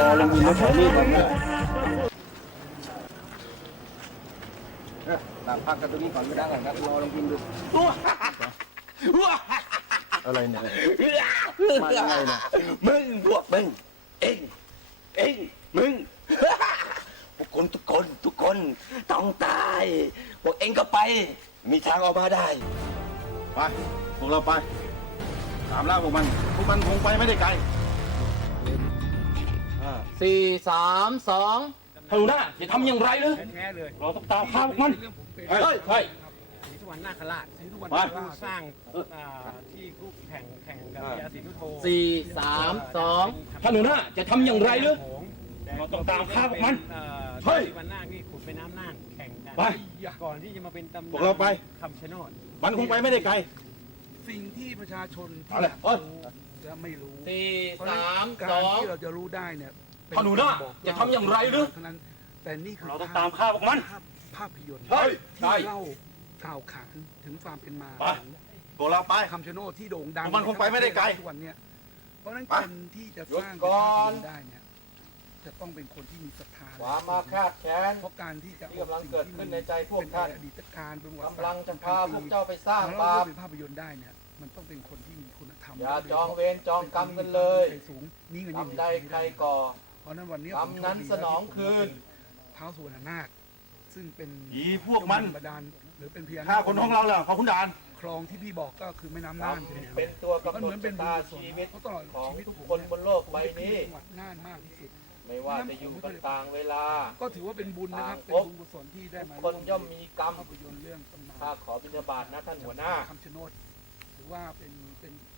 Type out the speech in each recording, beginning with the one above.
รอลงมีรถแถวนี้ก่อนเนี่ยเออต่างพักกันตรงนี้ก่อนไม่ได้หรอกครับรอลงพิมพ์ดูอะไรเนี่ยมายังไงเนี่ยมึงพวกมึงเองเองมึงพวกคนทุกคนทุกคนต้องตายพวกเองก็ไป มีทางออกมาได้ ไปพวกเราไปตามล่าพวกมัน พวกมันคงไปไม่ได้ไกล สี่สามสองเท่านั้นจะทำอย่างไรเลยแท้ๆเลยเราต้องตามข้าพวกมันเรื่องผมเป็นเฮ้ยเฮ้ยศรีสุวรรณนาคราชศรีสุวรรณไปนาคราชสร้างอ่าที่คู่แข่งแข่งกับพญาศรีนุโธสี่สามสองท่านหนูน่าจะทำอย่างไรเลยโขงเราต้องตามฆ่าพวกมันเอ่อเฮ้ยศรีสุวรรณนาคนี่ขุดไปน้ำน่านแข่งกันไปก่อนที่จะมาเป็นตำนานพวกเราไปคำชะโนดมันคงไปไม่ได้ไกล สิ่งที่ประชาชนเอาเลยเอ้ย จะไม่รู้สี่เพราะสามกาสรอง ที่เราจะรู้ได้เนี่ยเป็พ่อหนูน่ะบอกจะทำอย่างไรหรือ เท่านั้นแต่นี่คือเราต้องตามฆ่าพวกมัน ภาพภาพยนตร์เฮ้ยที่ได้เล่ากล่าวขานถึงความเป็นมาไป ของพวกเราไป คำชะโนดที่โด่งดังมันคงไปไม่ได้ไกลทุกวันเนี่ยเพราะฉะนั้นไปคนที่จะหยุสดร้างก่อนเป็นภาพยนตร์ได้เนี่ยจะต้องเป็นคนที่มีศรัทธาความมาคาดแค้น เพราะการที่จะที่กำลังเกิดขึ้นในใจพวกเป็นท่านอดีตการเป็นประวัติกำลังจะศาสตร์พาพวกเจ้าไปสร้างมาบาเล่าปเป็นภาพยนตร์ได้เนี่ยมันต้องเป็นคนที่มีคุณธรรม อย่าจองเวรจองกรรมกันเลยสูงมีเงินอย่างทำเดียวใดใครก่อเพราะฉะนั้นวันนี้กรรมนั้นสนองคืนเท้าสุวรรณนาคซึ่งเป็นอีพวกมันบาดาลหรือเป็นพญาฆ่าคนของเราเหรอขอคุณดานคลองที่พี่บอกก็คือแม่น้ำน่านเป็นตัวมันกำหเหนมืดอนเป็นชะบุญตากุศลชีวิตเพราะตลอดของชีวิตทุกผมคนบนโลกใบนี้ผมจะขึ้จังหวัดน่านมากที่สุดไม่ว่าจะอยู่กันต่างเวลา ก็ถือว่าเป็นบุญนะครับเป็นต่างภพบุญกุศลที่ได้มาคนย่อมมีกรรมภาพยนตร์เรื่องตำนานข้าขอบิณฑบาตนะท่านหัวหน้าคำชะโนดถือว่าเป็นเป็นเป็นเป็น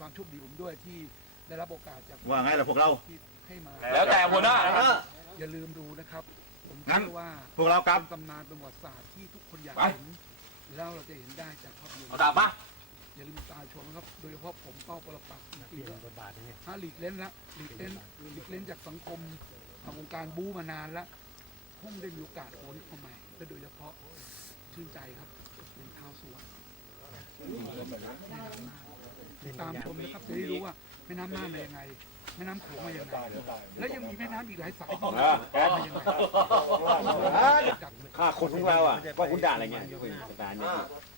ความโชคดีผมด้วยที่ได้รับโอกาสจากว่าไงล่ะพวกเรา ที่ให้มาแล้วแต่หัวหน้า อย่าลืมดูนะครับ ผมงั้น เชื่อว่าพวกเรากลับ เป็นตำนานเป็นประวัติศาสตร์ที่ทุกคนอยากไป เห็นแล้วเราจะเห็นได้จากภาพยนตเอาร์ดาบมา อย่าลืมตาชมนะครับ โดยเฉพาะผมเป้าประปักษ์นะเปลี่ยนบทบาทนะเนี่ยถ้าหลีกเล่นละหลีกเล่นหลีกเล่นจากสังคมวงการบู๊มานานละคงได้มีโอกาสโอนเข้าใหม่และโดยเฉพาะชื่นใจครับเป็นเท้าสวน ตามชมนะครับจะได้รู้ว่าแม่น้ำน่านมายังไง แม่น้ำโขงมายังไงและยังมีแม่น้ำอีกหลายสายที่มายังไงฆ่าคนของเราอะว่าคุณด่าอะไรเงี้ยสถานนี้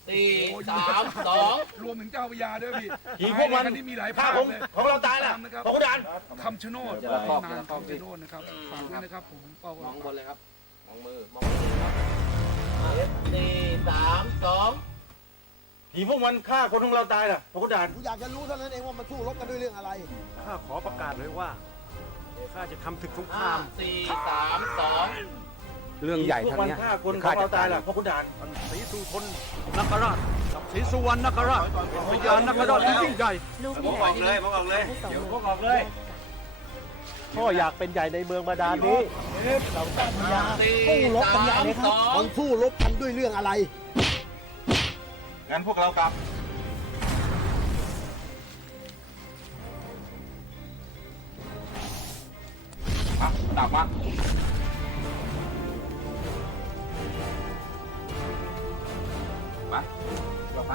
สี่สามสองรวมถึงเจ้าพระยาด้วยพี่อีพวกมันที่มีหลายฆ่าภาคของเลยของเราตายล่ะนะครับขอคุณดานคำชะโนดเดี๋ยวเราครอบนานเดี๋ยวเราครอบคำชะโนดนะครับฝากด้วยนะครับผมเป้ามองบนเลยครับมองมือมองมือครับสี่สามสอง ผีพวกมันฆ่าคนของเราตายล่ะขอคุณดานกูอยากจะรู้เท่านั้นเองว่ามันสู้รบกันด้วยเรื่องอะไร ข้าขอประกาศเลยว่าข้าจะทำศึกสงคห้ารามสี่สามสองเรื่องใหญ่พวกทางมันเนี้ยฆ่าคนของเราตายล่ะขอคุณดานศรีสุทนนคราชกับศรีสุวรรณนคราชพญานคราชที่ยิ่งใหญ่ผมออกเลยผมออกเลยเดี๋ยวพวกออกเลยพ่ออยากเป็นใหญ่ในเมืองบาดาลนี้ สี่สู้รบสากันอย่างมนี้คสรับองมันสู้รบกันด้วยเรื่องอะไร งั้นพวกเรากลับ มาดาบมาไปเดี๋ยวไป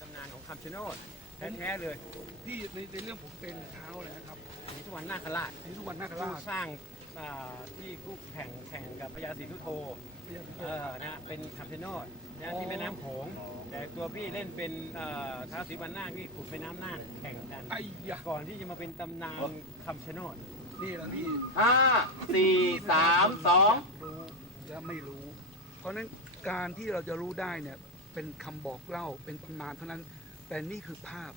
ตำนานของคำชะโนดแท้ๆเลย ที่ในในเรื่องผมเป็นเท้าเลยนะครับ ศรีสุวรรณนาคราช ศรีสุวรรณนาคผู้ราชสร้าง อ่าที่คู่แข่งแข่งกับพญาศรีนุโธเออนะเป็นคำชะโนดนะที่แม่น้ำโขงแต่ตัวพี่เล่นเป็นเอ่อท้าวศรีวรรณนาคที่ขุดแม่น้ำน่านแข่งกันไอ้ยะก่อนที่จะมาเป็นตำนานคำชะโนดนี่แหละพี่ห้าสี่สามสองรู้และไม่รู้ เพราะฉะนั้นการที่เราจะรู้ได้เนี่ยเป็นคำบอกเล่าเป็นตำนานเท่านั้น แต่นี่คือภาพ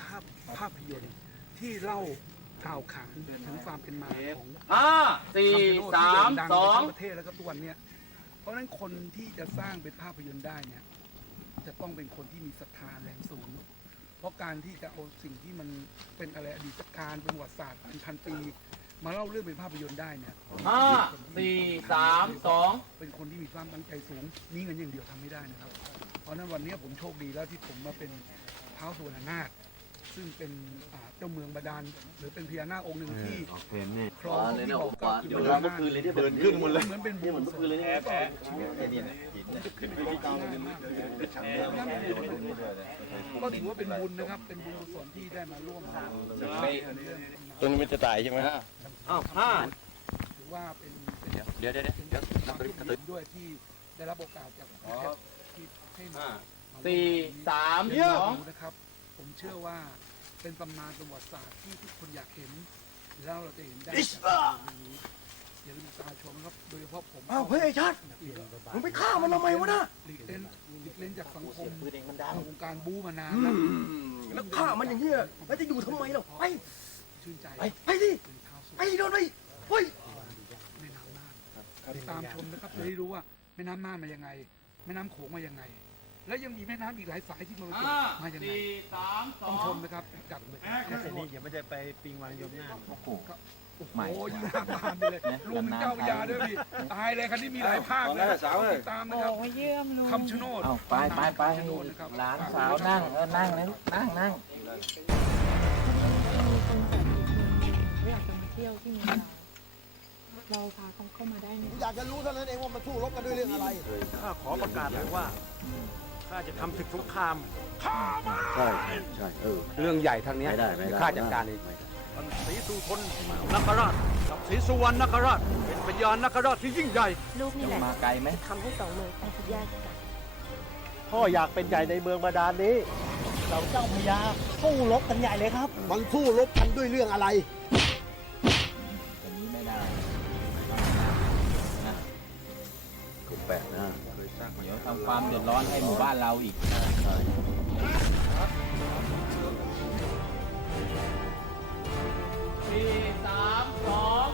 ภาพภาพยนตร์ที่เล่า กล่าวขานถึงความเป็นมาของห้าสี่คำชะโนดที่สามโด่งดังสไปองทั้งประเทศแล้วก็ทุกวันเนี่ย เพราะฉะนั้นคนที่จะสร้างเป็นภาพยนตร์ได้เนี่ย จะต้องเป็นคนที่มีศรัทธาแรงสูง เพราะการที่จะเอาสิ่งที่มันเป็นอะไรอดีตการเป็นประวัติศาสตร์เป็นพันปี มาเล่าเรื่องเป็นภาพยนตร์ได้เนี่ยห้าสี่สามสองเป็นคนที่มีความตั้งใจสูง นี่เงินอย่างเดียวทำไม่ได้นะครับ เพราะฉะนั้นวันนี้ผมโชคดีแล้วที่ผมมาเป็นเท้าสุวรรณนาค ซึ่งเป็นอ่าเจ้าเมืองบาดาลหรือเป็นพญานาคองค์หนึ่งที่เพนนี่ครองที่บอกก็คือเดี๋ยวเมื่อคืนเลยที่เดินขึ้นหมดเลยเหมือนเป็นบุญเมื่อคืนเลยแพ้แพ้ก็ถือว่าเป็นบุญนะครับ เป็นบุญกุศลที่ได้มาร่วมทำตรงนี้มันจะตายใช่ไหมอ้าวห้าถือว่าเป็นเป็นเดี๋ยวเดี๋ยวเดี๋ยวเดี๋ยวความโชคดีด้วยที่ได้รับโอกาสจากพี่เพชรที่ให้มาสี่สามเยี่สยองมนะครับ ผมเชื่อว่าเป็นตำนานประวัติศาสตร์ที่ทุกคนอยากเห็น แล้วเราจะเห็นได้จากการนี้อย่าลืมตามชมนะครับโดยเฉพาะผมอ้าวเฮ้ยไอ้ชัดมึงไปฆ่ามันทำไมวะนะหลีกเล่นหลีกเล่นจากสังคมวงการบู๊มานานแล้วแล้วฆ่ามันอย่างเงี้ยแล้วจะอยู่ทำไมล่ะไปชื่นใจไปไปดิเป็นเท้าสุดไปโดนไปเฮ้ยแม่น้ำน่านติดตามชมนะครับจะได้รู้ว่าแม่น้ำน่านมายังไงแม่น้ำโขงมายังไง และยังมีแม่น้ำอีกหลายสายที่มาเป็นมายังไงสี่สามสต้อองงชมนะครับกับแค่เสร็จนี้เดี๋ยวมันจะไปปิงวังยมน่านโอ้โหยิ่งน่าตามไปเลยรวมถึงเจ้าพระยาด้วยพี่ตายเลยคันนี้มีหลายภาคเลยติดตามนะครับคำชะโนดไปไปไปคำชะโนดนะครับ หลานสาวนั่งเออนั่งเลยลูกนั่งนั่งมีคนจากอีกเมืองหนึ่งเขาอยากจะมาเที่ยวที่เมืองเราเราพาเขาเข้ามาได้ไหมกูอยากจะรู้เท่านั้นเองว่ามันสู้รบกันด้วยเรื่องอะไร ข้าขอประกาศเลยว่า ข้าจะทำศึกสงครามเรื่องใหญ่ทางเนี้ยไม่ได้ไม่ได้ข้าจัดการเองศรีสุทนนคราชกับศรีสุวรรณนคราช เป็นปัญญานคราชที่ยิ่งใหญ่ ลูกนี่แหละมาไกลไหมทำให้สองเมืองต้องแยกกันพ่ออยากเป็นใหญ่ในเมืองบาดาลนี้ เราเจ้าพญาสู้รบกันใหญ่เลยครับ มันสู้รบกันด้วยเรื่องอะไร ทำความเดือดร้อนให้หมู่บ้านเราอีกสี่สามสอง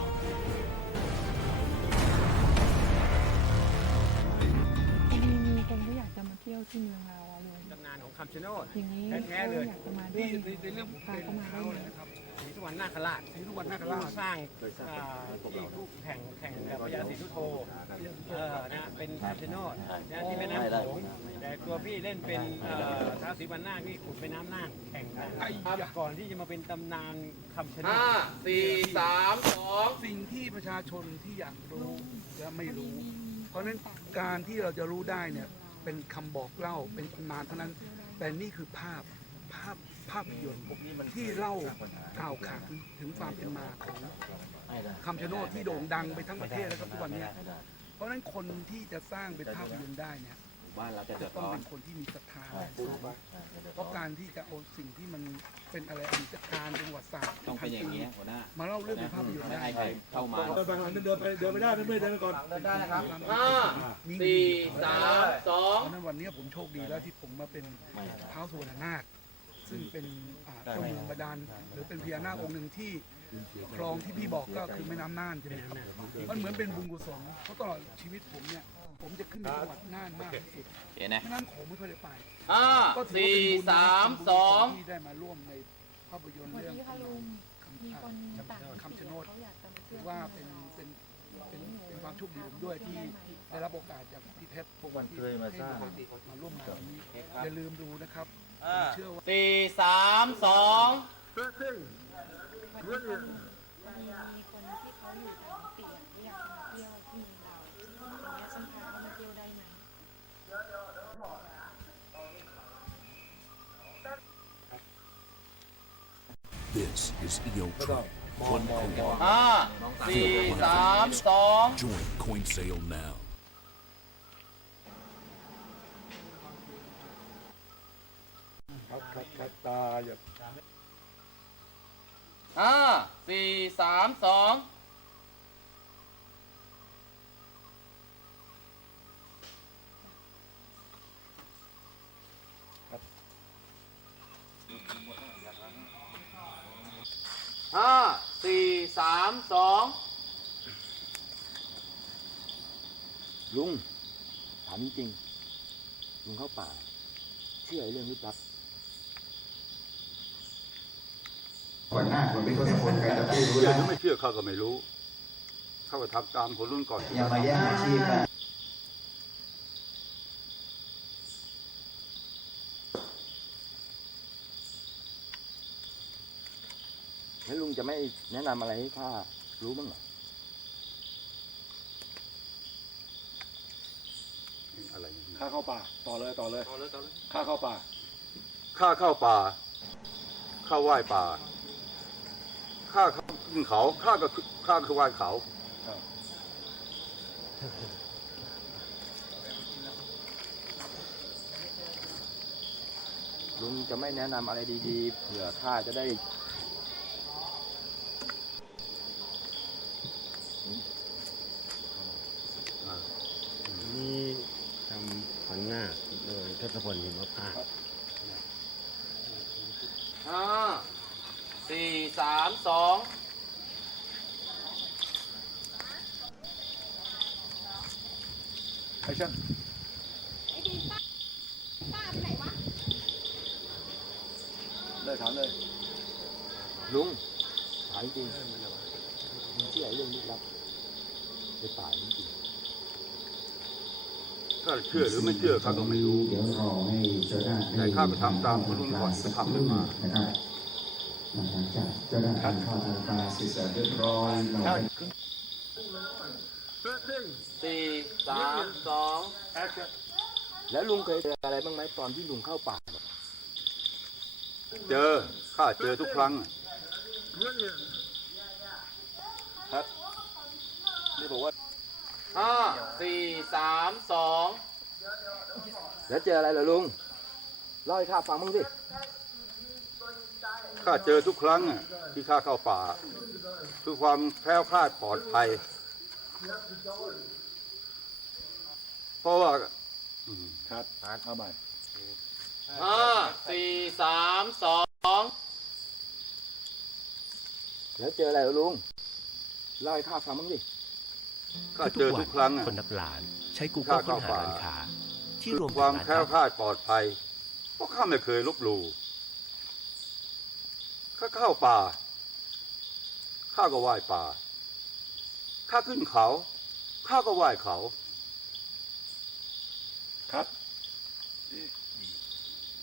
มีมีคนที่อยากจะมาเที่ยวที่เมืองเราอะลุงตำนานของคำชะโนดอย่างนี้แท้ๆเลยเขาอยากจะมาด้วนี่ยในในเรื่องผมพาเป็นเขามาเท้าได้เลยไหมนะครับศรี สุวรรณนาคราชศรีสุวรรณนาคผู้ราชสร้างอ่าที่คู่แข่งแข่งกับพญาศรีสุโธเออนะเป็นคำชะโนดนะที่แม่น้ำโขงแต่ตัวพี่เล่นเป็นเอ่อท้าวศรีวรรณนาคที่ขุดแม่น้ำน่านแข่งกันไอ้ยะก่อนที่จะมาเป็นตำนานคำชะโนห้าดสี่สามสองสิ่งที่ประชาชนที่อยากรู้และไม่รู้ เพราะฉะนั้นการที่เราจะรู้ได้เนี่ยเป็นคำบอกเล่าเป็นตำนานเท่านั้น แต่นี่คือภาพภาพ ภาพยนตร์ที่เล่ากล่าวขานถึงความเป็นมาของคำชะโนดที่โด่งดังไปทั้งประเทศแล้วครับทุกวันเนี้ยเพราะฉะนั้นคนที่จะสร้างเป็นภาพยนตร์ได้เนี่ยบ้านเราจะเดืจะอดต้องร้อนเป็นคนที่มีศรัทธาแรงสูงเพราะการที่จะเอาสิ่งที่มันเป็นอะไรอดีตการเป็นประวัติศาสตร์ต้องเป็นอย่างนี้หัวหน้ามาเล่าเรื่องเป็นภาพยนตร์ไม่ได้ให้ใครเข้ามาเดินไปเดินไม่ได้ไม่ไม่เดินไปก่อนห้าสี่สามสองเพราะฉะนั้นวันนี้ผมโชคดีแล้วที่ผมมาเป็นเท้าวสุวรรณนาค ซึ่งเป็นอ่าเจ้าเมืองบาดาลหรือเป็นพญานาคองค์หนึ่งที่คลองที่พี่บอกก็คือแม่น้ำน่านใช่ไหมครับมันเหมือนเป็นบุญกุศลเพราะตลอดชีวิตผมเนี่ยผมจะขึ้นไปจังหวัดน่านมากที่สุดเห็นไหมแม่น้ำโขงไม่ค่อยได้ไปห้าก็ถือว่าสี่เป็นบุญนะครับสามสองที่ได้มาร่วมในภาพยนตร์สวัสเรื่องดีค่ะลุง มีคนต่างคำชะโนดเขาอยากจะมาเที่ถืยวอว่าเป็นเป็นเป็นเป็นความโชคดีผมด้วยที่ ได้รับโอกาสจากพี่เพชรพวกวันเคยมาสร้าง มาร่วมงานวันนี้อย่าลืมดูนะครับผมเชื่อว่าสี่สามสองมีมีคนที่เขาอยู่ต่างจังหวัดเขาอยากจะมาเที่ยวที่เมืองเราอย่างเงี้ยฉันพาเขามาเที่ยวได้ไหม This is EO Trump. One co ห้าสี่สามสอง Join Coin Sale now. ห้าสี่สามสองห้าสี่สามสองลุงถามจริงลุงเข้าป่า เชื่อไอ้เรื่องลึกลับ ก่อนหน้าคนเป็นคนสกุลกันจะไม่รู้แล้วไม่เชื่อเขาก็ไม่รู้ เขาก็ทำตามคนรุ่นก่อนอย่ามาแย่งอาชีพกันหแล้วลุงจะไม่แนะนำอะไรให้ข้ารู้บ้างเหรออะไรข้าเข้าป่าต่อเลยต่อเลยต่อเลยต่อเลยข้าเข้าป่าข้าเข้าป่าข้าไหว้ป่า ข้าขึ้นเขาข้าก็ขึ้นข้าคือไหว้เขาลุงจะไม่แนะนำอะไรดีๆ เผื่อข้าจะได้นี่ทำฝังหน้าโดยทศพลหิมพานต์ห้า สี่สามสองแอคชั่นป้าไปไหนวะเลยถามเลยลุงถามจริงลุงเชื่อเรื่องลึกลับในป่าจริงข้าเชื่อหรือไม่เชื่อข้าก็ไม่รู้ เดี๋ยวรอให้เจ้าหน้าที่แต่ข้าก็ทำตามคนรุ่นก่อนที่ทำขึ้นมานะครับ หลังจากเจ้าหน้าที่ทานข้าวทานปลาเสร็จสับเรียบร้อยเราไปสี่สามสองๆแล้วลุงเคยเจออะไรบ้างไหมตอนที่ลุงเข้าป่าเจอข้าเจอทุกครั้งนี่บอกว่าห้าสี่สามสองแล้วเจออะไรเหรอลุงเล่าให้ข้าฟังบ้างสิ ข้าเจอทุกครั้งอะที่ข้าเข้าป่า คือความแคล้วคลาดปลอดภัย เพราะว่าอืมครับเอาใหม่ห้าสี่สามสองแล้วเจออะไรเหรอลุงเล่าให้ข้าฟังบ้างสิข้าเจอทุกครั้งอะคนนับล้าน ใช้กูข้าเกิลค้เข้านหาป่าร้านค้าที่คือรวมความร้านแคล้วคค้าลาดปลอดภัยเพราะข้าไม่เคยลบหลู่ ข้าเข้าป่า ข้าก็ไหว้ป่า ข้าขึ้นเขา ข้าก็ไหว้เขา ครับ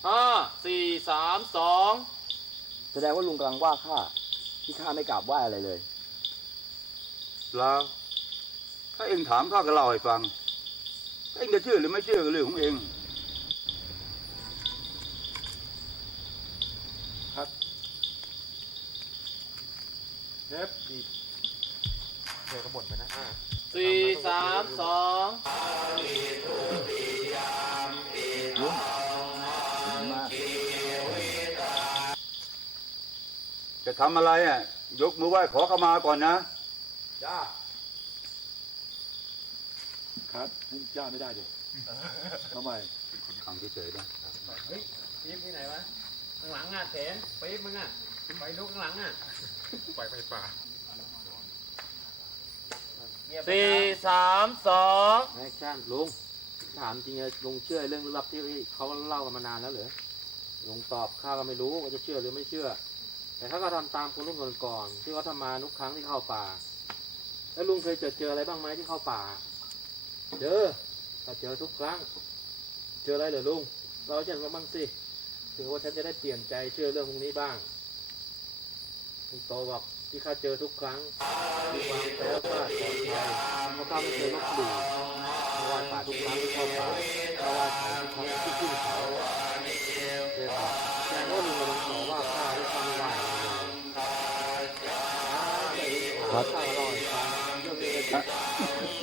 ห้าสี่สามสองแสดงว่าลุงกำลังว่าข้าที่ข้าไม่กราบไหว้อะไรเลย แล้วถ้าเองถามข้าก็เล่าให้ฟังถ้าเองจะเชื่อหรือไม่เชื่อก็เรื่องของเอง เทป สี่สามสองจะทำอะไรอะ ยกมือไหว้ขอเข้ามาก่อนนะครับนี่ย่าไม่ได้ดิทำไมฟังเฉยๆนะปี๊บที่ไหนวะข้างหลังอะเถนปี๊บมึงอะไปลุกข้างหลังอะ สี่สามสองแอคชั่นลุงถามจริงเลยลุงเชื่อเรื่องลึกลับที่เขาเล่ากันมานานแล้วเหรอลุงตอบข้าก็ไม่รู้ว่าจะเชื่อหรือไม่เชื่อ แต่เขาก็ทำตามคนรุ่นก่อนๆที่เขาทำมาทุกครั้งที่เข้าป่า แล้วลุงเคยเจอเจออะไรบ้างไหมที่เข้าป่า เจอถ้าเจอทุกครั้ง เจออะไรเหรอลุง เราให้ฉันฟังบ้างสิถือว่าฉันจะได้เปลี่ยนใจเชื่อเรื่องพวกนี้บ้างลุงโตบอก ที่ข้าเจอทุกครั้งมีความแคล้วคลาปลอดภัยเพราะข้าไม่เคยลบหลู่เพราะว่าป่าทุกครั้งที่เข้าป่าเพราะว่าเขาทุกครั้งที่ขึ้นเขาเลยป่าแต่ก็มีกำลังขอว่าข้าที่ทำไหวครับข้าก็เล่าให้ฟังเรื่องนี้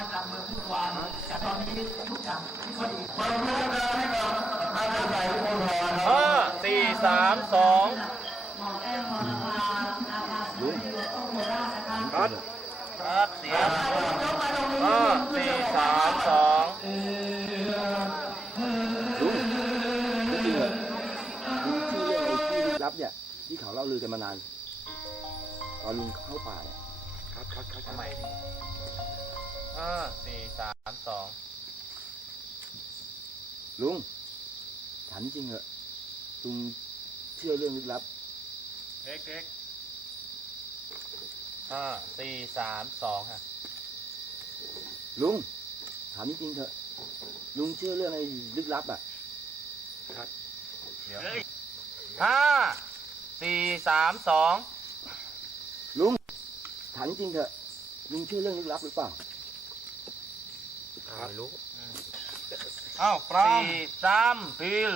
าห้าสี่สามสองครับครับเสียงห้าสี่สามสองลุงจริงเหรอลุงชื่อเรื่องไอ้ที่ลึกลับเนี่ยที่เขาเล่าลือกันมานาน ตอนลุงเข้าป่าเนี่ยครับครับครับทำไม ห้าสี่สามสองลุงถามจริงเหรอะลุงเชื่อเรื่องลึกลับเด็กเด็กห้าสี่สามสองฮะลุงถามจริงๆเถอะ ลุงเชื่อเรื่องไอ้ลึกลับอะเดี๋ยวห้าสี่สามสองลุงถามจริงๆเถอะลุงเชื่อเรื่องลึกลับหรือเปล่า ไม่รู้อ้าวปรามสี่สามพิล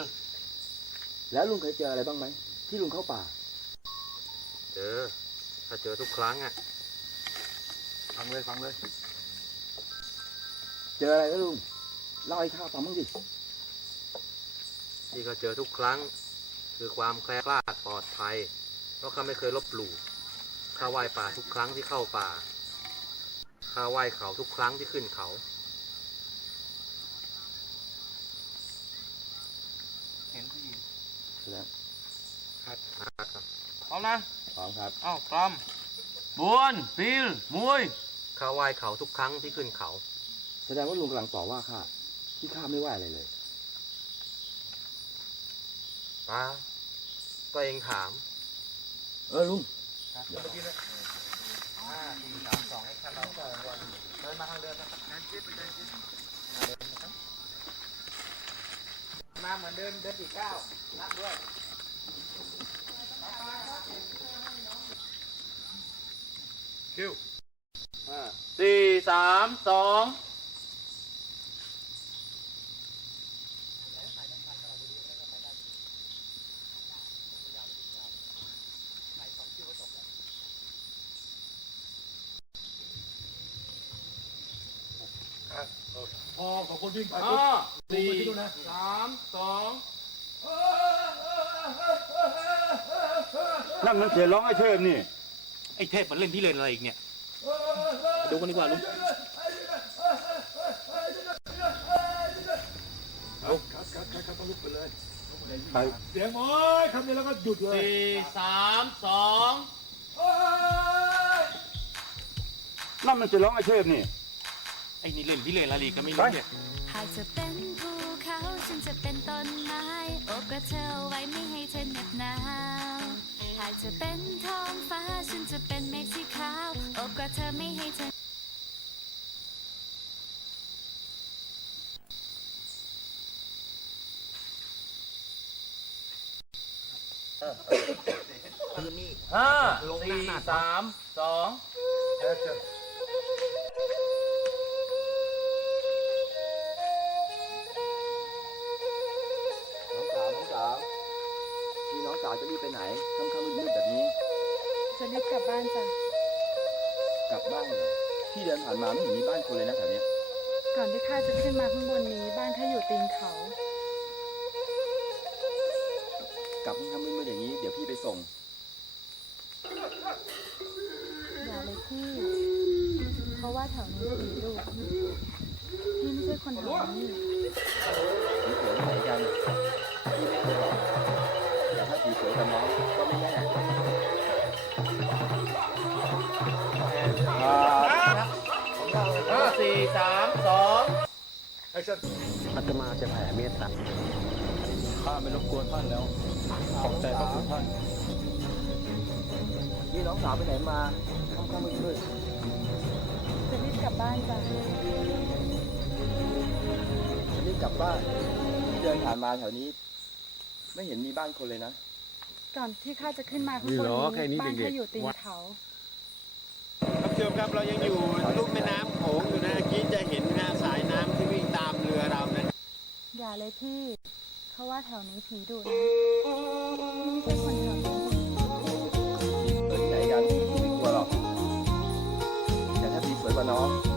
แล้วลุงเคยเจออะไรบ้างไหม ที่ลุงเข้าป่า เจอ ถ้าเจอทุกครั้งอะ ฟังเลยฟังเลย เจออะไรแล้วลุง เล่าให้ข้าฟังบ้างดิที่เขาเจอทุกครั้ง คือความแคล้วคลาดปลอดภัย เพราะเขาไม่เคยลบหลู่ข้าไหว้ป่าทุกครั้งที่เข้าป่าข้าไหว้เขาทุกครั้งที่ขึ้นเขา เห็นผู้หญิง แล้วครับพร้อมนะพร้อมครับเอ้าพร้อมบวนฟิลมวยข้าไหว้เขาทุกครั้งที่ขึ้นเขา แสดงว่าลุงกำลังต่อว่าข้าที่ข้าไม่ว่าอะไรเลยป้าก็เองถาม เออลุงห้าสี่สามสองให้ข้าเราก่อนเดินมาทางเดิน มาเหมือนเดินเดินอีกเก้านับด้วยคิวสี่สามสอง พอขอบ คนวิ่งไปห้าสี่สี่สามสองนั่นมันเสียงร้องไอ้เทพนี่ ไอ้เทพมันเล่นที่เล่นอะไรอีกเนี่ย ดูกันดีกว่าลุงครับครับครับครับต้องลุกไปเลยไปเสียงโอ้ยคำนี้แล้วก็หยุดเลยสี่สามสองนั่นมันเสียงร้องไอ้เทพนี่ ไอ้นี่เล่นที่เล่นอะไรอีกก็ไม่รู้เนี่ยหากจะเป็นภูเขาฉันจะเป็นต้นไม้โอบกระเธอไว้ไม่ให้เธอเหน็บหนาวหากจะเป็นท้องฟ้าฉันจะเป็นเมฆสีขาวโอบกระเธอไม่ให้เธอห้าสี่สามสอง สาวจะรีบไปไหนค่ำๆมืดๆแบบนี้ จะรีบกลับบ้านจ้ะ กลับบ้านเหรอพี่เดินผ่านมาไม่เห็นมีบ้านคนเลยนะแถวเนี้ยก่อนที่ข้าจะขึ้นมาข้างบนนี้ บ้านข้าอยู่ตีนเขา กลับค่ำๆมืดๆอย่างนี้ เดี๋ยวพี่ไปส่ง อย่าเลยพี่ เพราะว่าแถวนี้ผีดุพี่ไม่ใช่คนแถวนี้ผีเสือที่ไหนกันพี่ไม่เคยบอกแต่ถ้าผีเสือกับน้องก็ไม่แน่ห้าสี่สามสองอาตมาจะแผ่เมตตาข้าไม่รบกวนท่านแล้ว ขอบใจพระคุณท่านพี่น้องสาวไปไหนมาค่ำๆมืดจะรีบกลับบ้านจ้ะจะรีบกลับบ้านพี่เดินผ่านมาแถวนี้ ไม่เห็นมีบ้านคนเลยนะ ก่อนที่ข้าจะขึ้นมาข้างนี่บนเหรอแค่นี้บ้านเด็กๆข้าอยู่ตีนวัดเขาท่านผู้ชมครับเรายังอยู่ลุ่มแม่น้ำโขงอยู่นะเมื่อกี้จะเห็นนะสายน้ำที่วิ่งตามเรือเรานะอย่าเลยพี่ เขาว่าแถวนี้ผีดุนะนี่ไม่ใช่คนแถวนี้สวยที่ไหนกันไม่กลัวหรอกแต่ถ้าพี่สวยกว่าน้อง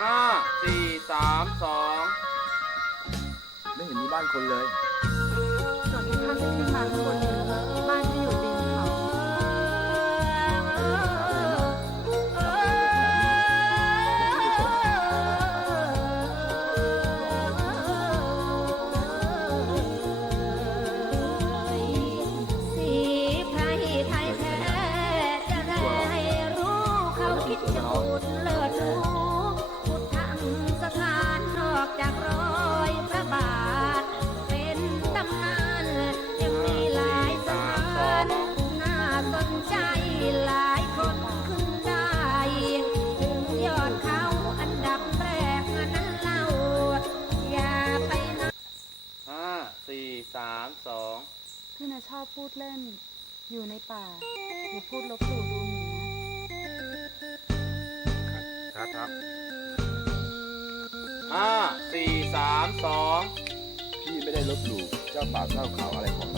ห้าสี่สามสองไม่เห็นมีบ้านคนเลยก่อนที่ข้าจะขึ้นมาข้างบนนี้บ้าน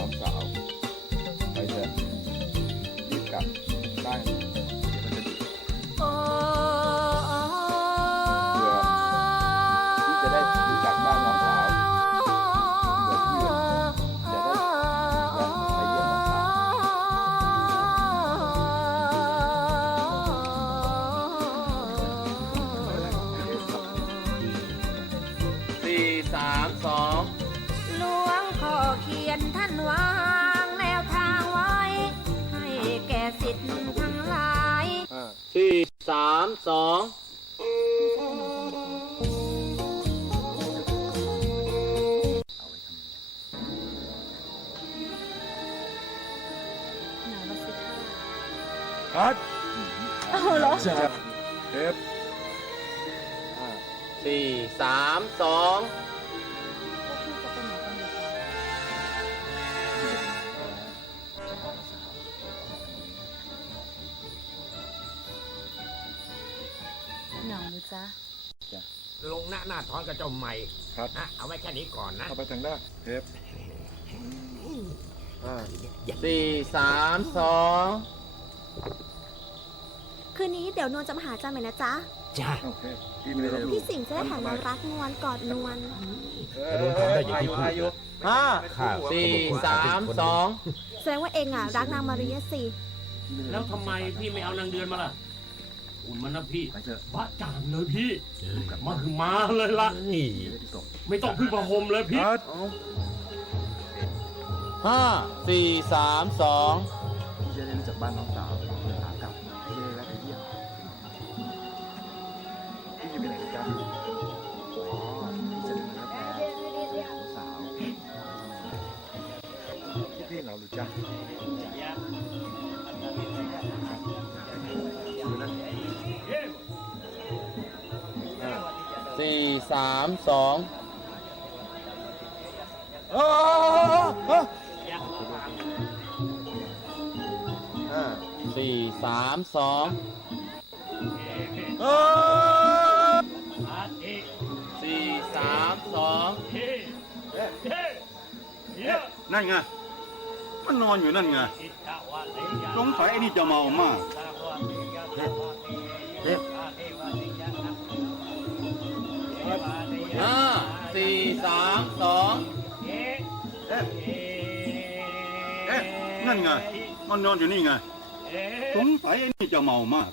องสาวไปเถอะรีบกลับบ้าน เอาเหรอเทปสี่สามสองพวกพี่จะไปไหนกันดีคะเหงาหรือจ๊ะลงหน้าหน้าท้อนกับเจ้าใหม่ครับนะเอาไว้แค่นี้ก่อนนะ เข้าไปทางด้านเทปสี่สามสอง คืนนี้เดี๋ยวนวลจะมาหาจ้าไหมนะจ๊ะ จ้าโอเคพี่ไม่ได้ลบหลู่พี่สิงห์จะได้หันมารักนวลกอดนวลแต่ลุงทำได้อย่างที่พูดห้าข้าสี่สามสองแสดงว่าเองอะรักนางมารีสิ แล้วทำไมพี่ไม่เอานางเดือนมาล่ะ อุ่นมันนะพี่ไปเถอะบ้าจางเลยพี่ มาคือมาเลยล่ะ นี่จะได้ที่ส่งไม่ต้องพึ่งประหมเลยพี่คัดห้าสี่สามสอง พี่จะได้รู้จักบ้านน้องสาว สี่สามสองอ้าวห้าสี่สามสองอ้าวสี่สามสองนั่นไง มันนอนอยู่นั่นไงสงสัยไอ้นี่จะเมามาก นั่นไงมันนอนอยู่นี่ไงสงสัยไอ้นี่จะเมามาก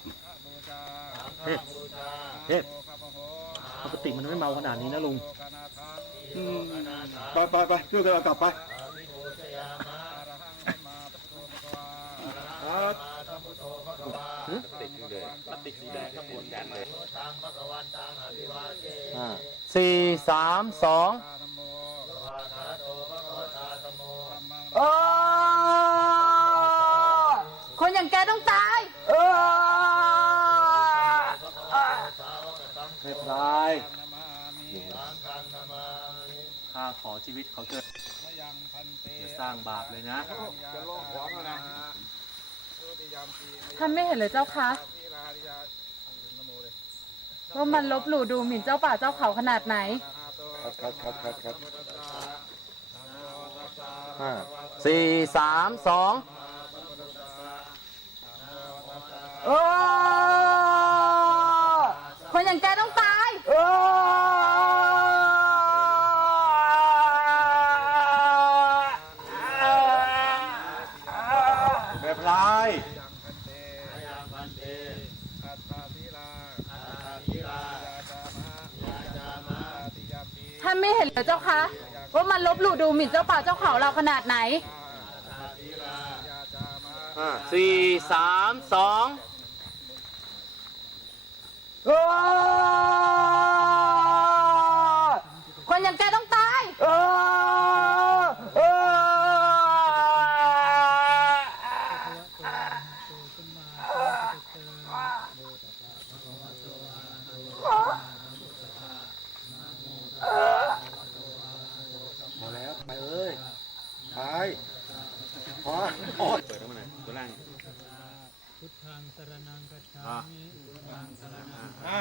เทพปกติมันไม่เมาขนาดนี้นะลุงอืมไปไปไปช่วยกันเอากลับไปครับห้าสี่สามสอง คนอย่างแกต้องตายห้าไม่พลายข้าขอชีวิตเขาเถอะอย่าสร้างบาปเลยนะจะลงขวางแล้วนะท่านไม่เห็นเลยเจ้าคะว่ามันลบหลู่ดูหมิ่นเจ้าป่าเจ้าเขาขนาดไหน ครับครับครับครับห้าสี่สามสอง คนอย่างแกต้องตายไม่พลายท่านไม่เห็นเลยเจ้าคะว่ามันลบหลู่ดูหมิ่นเจ้าป่าเจ้าเขาเราขนาดไหน ห้าสี่สามสอง คนอย่างแกต้องตาย พอแล้วไปเอ้ยไปพอโอ้ย เปิดเข้ามาหน่อยตัวล่าง ห้า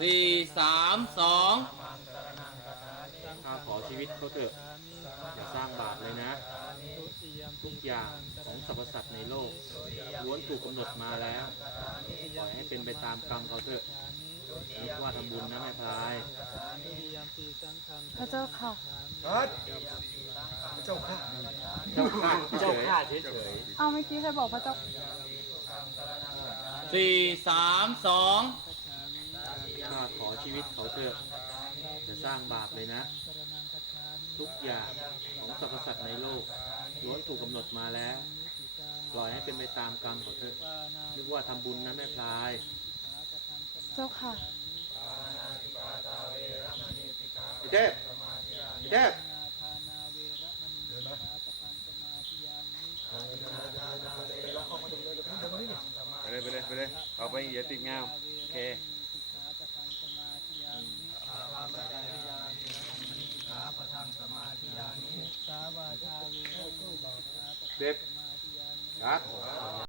สี่สามสองข้าขอชีวิตเขาเถอะ อย่าสร้างบาปเลยนะ ทุกอย่างของสรรพสัตว์ในโลกล้วนถูกกำหนดมาแล้วปล่อยให้เป็นไปตามกรรมเขาเถอะนึกว่าทำบุญนะแม่พลายพระเจ้าค่ะ เจ้าข้าเจ้าข้าเจ้าข้าเฉยเอาเมื่อกี้ใครบอกพระเจ้าๆ สี่สามสองข้าขอชีวิตเขาเถอะจะสร้างบาปเลยนะ ทุกอย่างของสรรพสัตว์ในโลกล้วนถูกกำหนดมาแล้ว ปล่อยให้เป็นไปตามกรรมเขาเถอะนึกว่าทำบุญนะแม่พลาย เจ้าค่ะพี่เทพพี่เทพไป ไปเลยไปเลยเอาไปอย่าติดงามโอเคเด็บฮะ